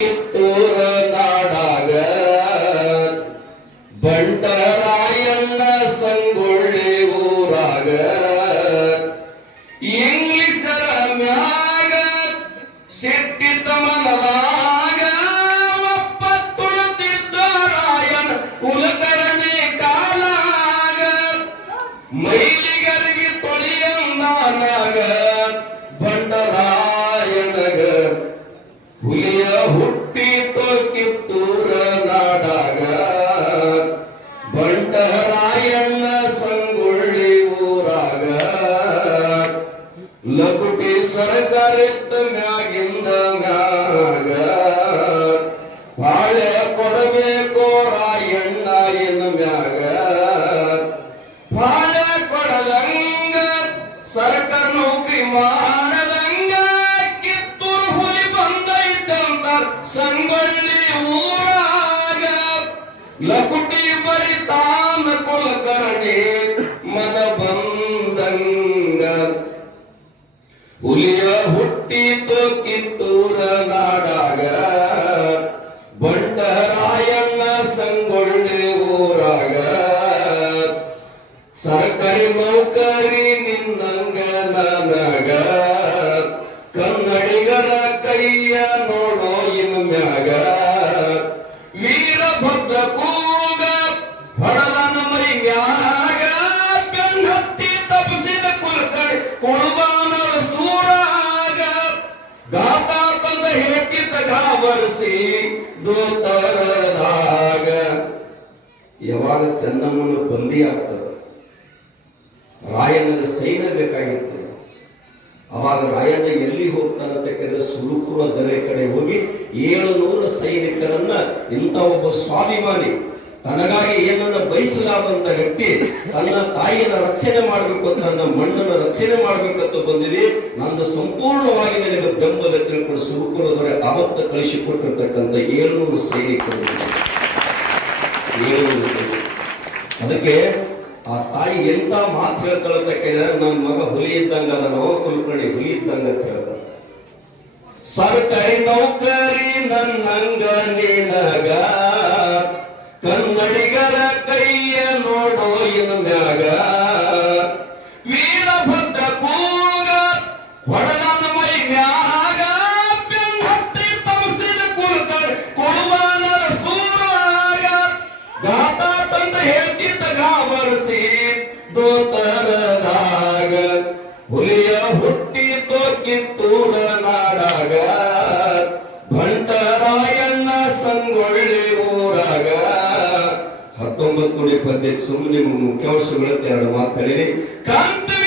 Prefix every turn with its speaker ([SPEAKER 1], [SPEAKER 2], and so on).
[SPEAKER 1] ಕಿತ್ತೂರ ನಾಡಾಗ ಬಂಟರಾಯಣ್ಣ ಸಂಗೊಳ್ಳಿ ಊರಾಗ ಇಂಗ್ಲಿಷರ ಮ್ಯಾಗ ಸಿಟ್ಟಿತ ಮನದಾಗ ನಾಡಾಗ ಊರಾಗ ಲಕುಟಿ ಸರ್ಕಾರ ಮ್ಯಾಗಿಂದ ಮ್ಯಾಗ ಲಕುಟಿ ಬರಿತಾನ ಕುಲಕರ್ಣಿ ಮನ ಬಂದಂಗ ಹುಲಿಯ ಹುಟ್ಟಿತು ಕಿತ್ತೂರ ನಾಡಾಗ ಬಂಡರಾಯಣ್ಣ ಸಂಗೊಳ್ಳಿ ಊರಾಗ ಸರ್ಕಾರಿ ನೌಕರಿ ನಿನ್ನಂಗ ನನಗ ಕನ್ನಡಿಗರ ಕೈಯ ದೂತರದಾಗ ಯಾವಾಗ ಚೆನ್ನಮ್ಮನ ಬಂದಿ ಆಗ್ತದ? ರಾಯನ ಸೈನ್ಯ ಬೇಕಾಗಿತ್ತು. ಅವಾಗ ರಾಯನ ಎಲ್ಲಿ ಹೋಗ್ತಾನಂತ ಕೇಳಿದ್ರೆ ಸುಲುಕುವ ದರೆ ಕಡೆ ಹೋಗಿ ಏಳು ನೂರು ಸೈನಿಕರನ್ನ ಇಂಥ ಒಬ್ಬ ಸ್ವಾಭಿಮಾನಿ ತನಗಾಗಿ ಏನನ್ನ ಬಯಸಲಾದಂತ ವ್ಯಕ್ತಿ ತನ್ನ ತಾಯಿಯನ್ನ ರಕ್ಷಣೆ ಮಾಡಬೇಕು ಅಂತ ನನ್ನ ಮಣ್ಣನ್ನ ರಕ್ಷಣೆ ಮಾಡ್ಬೇಕಂತ ಬಂದಿದೆ. ನಂದು ಸಂಪೂರ್ಣವಾಗಿ ನನಗೆ ಬೆಂಬಲ ತಿಳ್ಕೊಂಡು ಸುಲುಕುವ ದೊರೆ ಅವತ್ತ ಕಳಿಸಿಕೊಟ್ಟಿರ್ತಕ್ಕಂಥ ಏಳ್ನೂರು ಸೈನಿಕರು ಅದಕ್ಕೆ ಆ ತಾಯಿ ಎಂತ ಮಾತು ಹೇಳ್ತಾಳಂತ ಕೇಳಿದ್ರೆ ನನ್ನ ಮಗ ಹುಲಿ ಇದ್ದಂಗ, ನನ್ನ ಕುಲ್ಕರ್ಣಿ ಹುಲಿ ಇದ್ದಂಗ ಅಂತ ಹೇಳ್ದ ಸರ್ಕಾರಿ ನೌಕರಿ ನನ್ನಂಗ ನಿನಗ ಕನ್ನಡಿಗರ ಕೈಯ ನೋಡೋ ಇನ್ನು ಮ್ಯಾಗ ವೀರಭದ್ರ ಕೂಗ ಹೊಡದನ ಮೈ ಮ್ಯಾಗ. ಬೆನ್ನತ್ತಿ ತಮಸಿನ ಕುಳಿತ ಕೊಡುವಾನರ ಸೂರಾಗ. ಗಾತ ತಂದ ಹೇಳ್ತಿದ್ದ ಗಾವರಿಸಿ ದೋತರದಾಗ ಹತ್ತೊಂಬತ್ತು ನುಡಿ ಪದ್ಧತಿ ಸುಮ್ಮನೆ ಮುಖ್ಯಾಂಶಗಳು ಎರಡು ಮಾತಾಡಿದೆ ಕಾಂತ